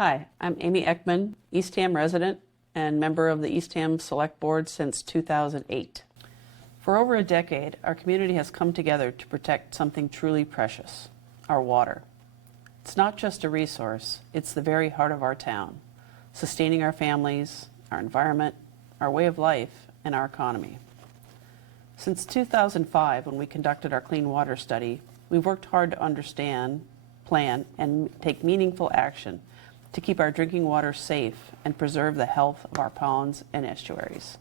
Hi, I'm Amy Eckman, Eastham resident and member of the Eastham Select Board since 2008. For over a decade, our community has come together to protect something truly precious, our water. It's not just a resource, it's the very heart of our town, sustaining our families, our environment, our way of life, and our economy. Since 2005, when we conducted our clean water study, we've worked hard to understand, plan, and take meaningful action to keep our drinking water safe and preserve the health of our ponds and estuaries.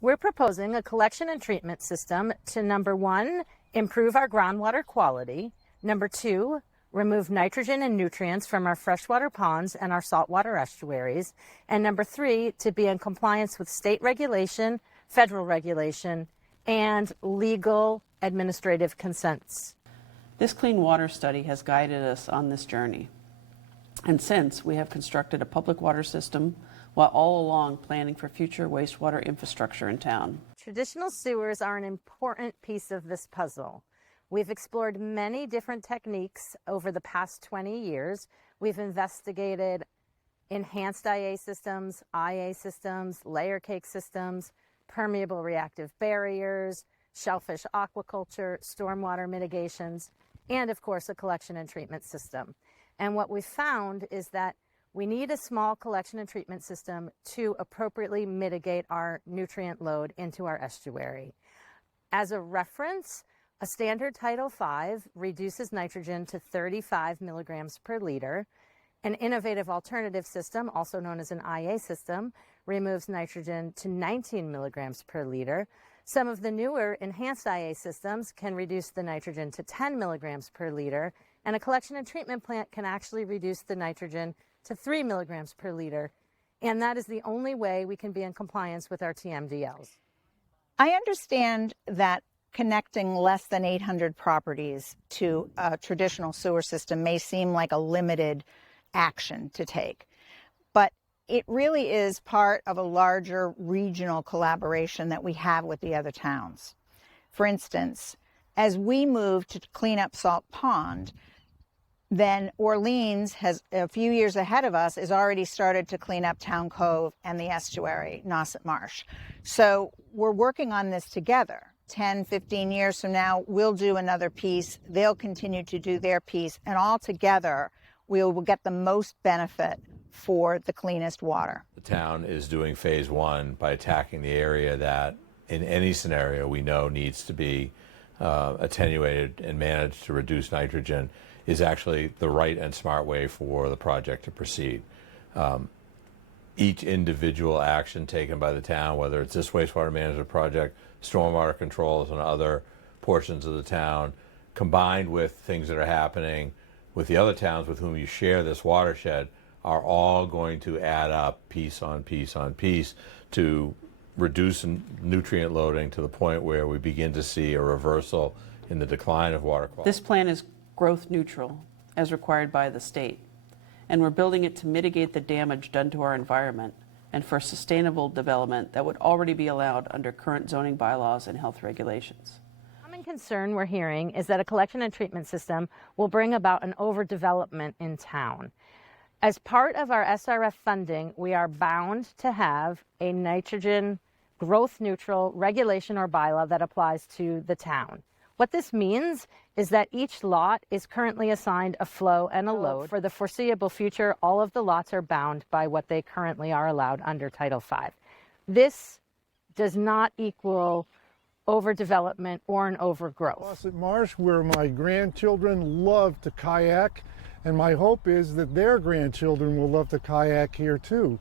We're proposing a collection and treatment system to, number one, improve our groundwater quality, number two, remove nitrogen and nutrients from our freshwater ponds and our saltwater estuaries, and number three, to be in compliance with state regulation, federal regulation, and legal administrative consents. This clean water study has guided us on this journey. And since, we have constructed a public water system while all along planning for future wastewater infrastructure in town. Traditional sewers are an important piece of this puzzle. We've explored many different techniques over the past 20 years. We've investigated enhanced IA systems, layer cake systems, permeable reactive barriers, shellfish aquaculture, stormwater mitigations, and of course a collection and treatment system. And what we found is that we need a small collection and treatment system to appropriately mitigate our nutrient load into our estuary. As a reference, a standard Title V reduces nitrogen to 35 milligrams per liter. An innovative alternative system, also known as an IA system, removes nitrogen to 19 milligrams per liter. Some of the newer enhanced IA systems can reduce the nitrogen to 10 milligrams per liter, and a collection and treatment plant can actually reduce the nitrogen to 3 milligrams per liter. And that is the only way we can be in compliance with our TMDLs. I understand that connecting less than 800 properties to a traditional sewer system may seem like a limited action to take, but it really is part of a larger regional collaboration that we have with the other towns. For instance, as we move to clean up Salt Pond, then Orleans has, a few years ahead of us, has already started to clean up Town Cove and the estuary, Nauset Marsh. So we're working on this together. 10, 15 years from now, we'll do another piece. They'll continue to do their piece. And all together, we will get the most benefit for the cleanest water. The town is doing phase one by attacking the area that, in any scenario, we know needs to be attenuated and managed to reduce nitrogen, is actually the right and smart way for the project to proceed. Each individual action taken by the town, whether it's this wastewater management project, stormwater controls and other portions of the town, combined with things that are happening with the other towns with whom you share this watershed, are all going to add up piece on piece on piece to reduce nutrient loading to the point where we begin to see a reversal in the decline of water quality. This plan is growth neutral, as required by the state, and we're building it to mitigate the damage done to our environment and for sustainable development that would already be allowed under current zoning bylaws and health regulations. Common concern we're hearing is that a collection and treatment system will bring about an overdevelopment in town. As part of our SRF funding, we are bound to have a nitrogen growth neutral regulation or bylaw that applies to the town. What this means is that each lot is currently assigned a flow and a load. For the foreseeable future, all of the lots are bound by what they currently are allowed under Title V. This does not equal overdevelopment or an overgrowth. Nauset Marsh, where my grandchildren love to kayak, and my hope is that their grandchildren will love to kayak here too.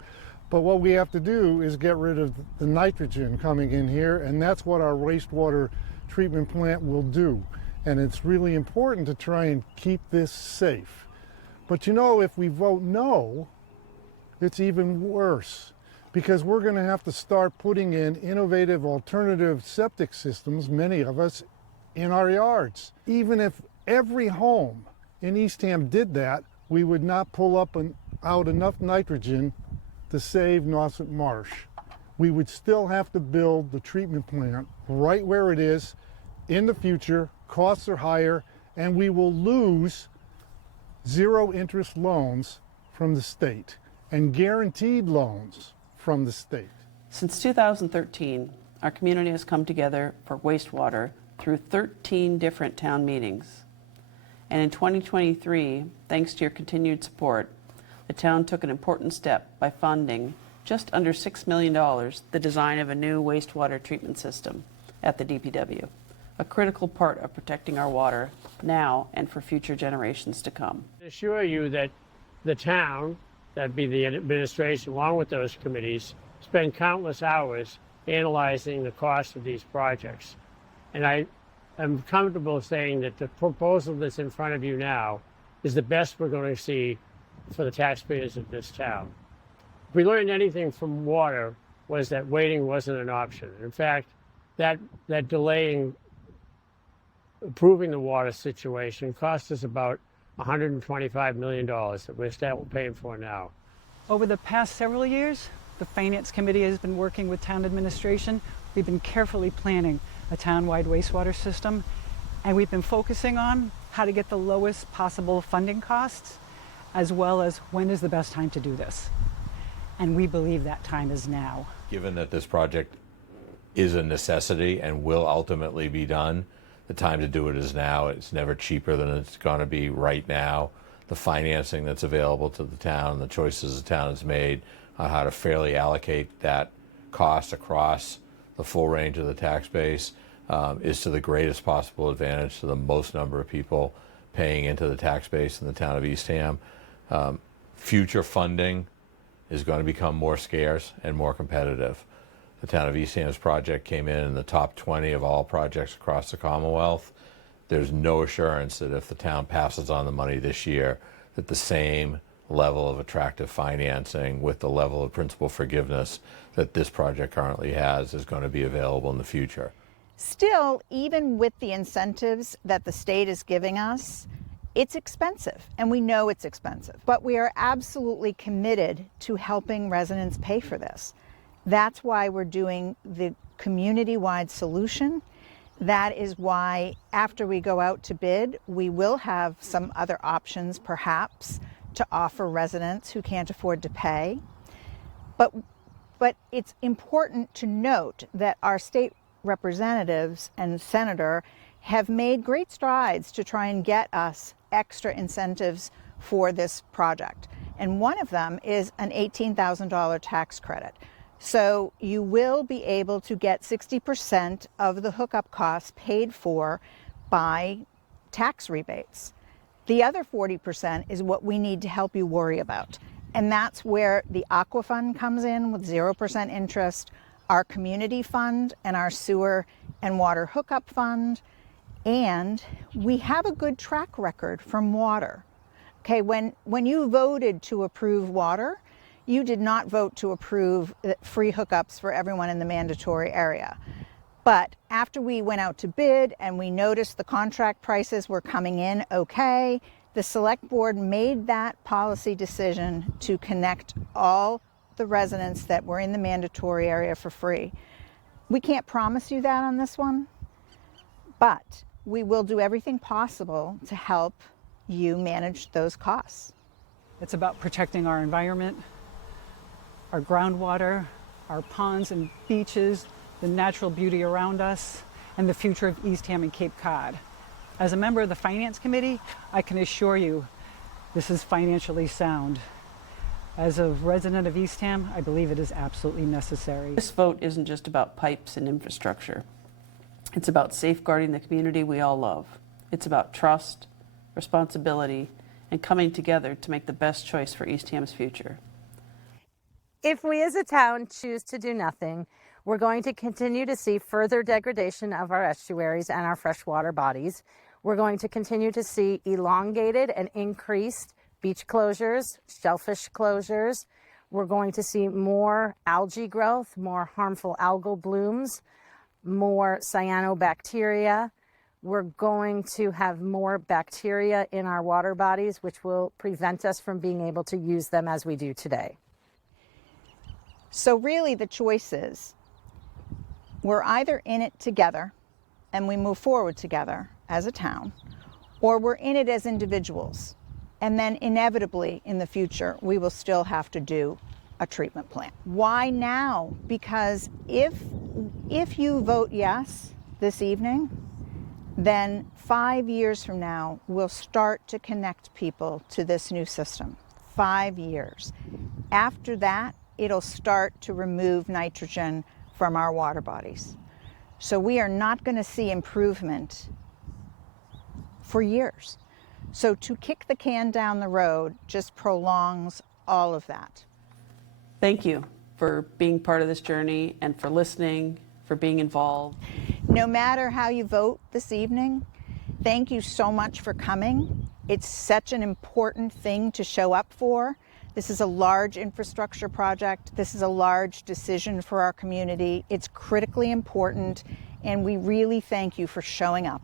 But what we have to do is get rid of the nitrogen coming in here, and that's what our wastewater treatment plant will do. And it's really important to try and keep this safe. But you know, if we vote no, it's even worse, because we're going to have to start putting in innovative alternative septic systems, many of us, in our yards. Even if every home in Eastham did that, we would not pull out enough nitrogen to save Nauset Marsh. We would still have to build the treatment plant right where it is in the future. Costs are higher, and we will lose zero interest loans from the state and guaranteed loans from the state. Since 2013, our community has come together for wastewater through 13 different town meetings. And in 2023, thanks to your continued support, the town took an important step by funding just under $6 million the design of a new wastewater treatment system at the DPW, a critical part of protecting our water now and for future generations to come. I assure you that the town, that'd be the administration, along with those committees, spend countless hours analyzing the cost of these projects. And I am comfortable saying that the proposal that's in front of you now is the best we're going to see for the taxpayers of this town. If we learned anything from water, was that waiting wasn't an option. In fact, that delaying improving the water situation cost us about $125 million that we're still paying for now. Over the past several years, the Finance Committee has been working with town administration. We've been carefully planning a town-wide wastewater system, and we've been focusing on how to get the lowest possible funding costs, as well as when is the best time to do this. And we believe that time is now. Given that this project is a necessity and will ultimately be done, the time to do it is now. It's never cheaper than it's going to be right now. The financing that's available to the town, the choices the town has made on how to fairly allocate that cost across the full range of the tax base is to the greatest possible advantage to the most number of people paying into the tax base in the town of Eastham. Future funding is going to become more scarce and more competitive. The town of Eastham's project came in the top 20 of all projects across the Commonwealth. There's no assurance that if the town passes on the money this year, that the same level of attractive financing with the level of principal forgiveness that this project currently has is going to be available in the future. Still, even with the incentives that the state is giving us, it's expensive, and we know it's expensive. But we are absolutely committed to helping residents pay for this. That's why we're doing the community-wide solution. That is why after we go out to bid, we will have some other options perhaps to offer residents who can't afford to pay. But it's important to note that our state representatives and senator have made great strides to try and get us extra incentives for this project. And one of them is an $18,000 tax credit. So you will be able to get 60% of the hookup costs paid for by tax rebates. The other 40% is what we need to help you worry about. And that's where the Aqua Fund comes in with 0% interest, our community fund and our sewer and water hookup fund. And we have a good track record from water. Okay, when you voted to approve water, you did not vote to approve free hookups for everyone in the mandatory area. But after we went out to bid and we noticed the contract prices were coming in okay, the select board made that policy decision to connect all the residents that were in the mandatory area for free. We can't promise you that on this one, but we will do everything possible to help you manage those costs. It's about protecting our environment, our groundwater, our ponds and beaches, the natural beauty around us, and the future of Eastham and Cape Cod. As a member of the Finance Committee, I can assure you this is financially sound. As a resident of Eastham, I believe it is absolutely necessary. This vote isn't just about pipes and infrastructure. It's about safeguarding the community we all love. It's about trust, responsibility, and coming together to make the best choice for Eastham's future. If we as a town choose to do nothing, we're going to continue to see further degradation of our estuaries and our freshwater bodies. We're going to continue to see elongated and increased beach closures, shellfish closures. We're going to see more algae growth, more harmful algal blooms, more cyanobacteria. We're going to have more bacteria in our water bodies, which will prevent us from being able to use them as we do today. So really the choice is, we're either in it together and we move forward together as a town, or we're in it as individuals And then inevitably in the future, we will still have to do a treatment plant. Why now? Because if you vote yes this evening, then 5 years from now, we'll start to connect people to this new system. 5 years. After that, it'll start to remove nitrogen from our water bodies. So we are not going to see improvement for years. So to kick the can down the road just prolongs all of that. Thank you for being part of this journey and for listening, for being involved. No matter how you vote this evening, thank you so much for coming. It's such an important thing to show up for. This is a large infrastructure project. This is a large decision for our community. It's critically important, and we really thank you for showing up.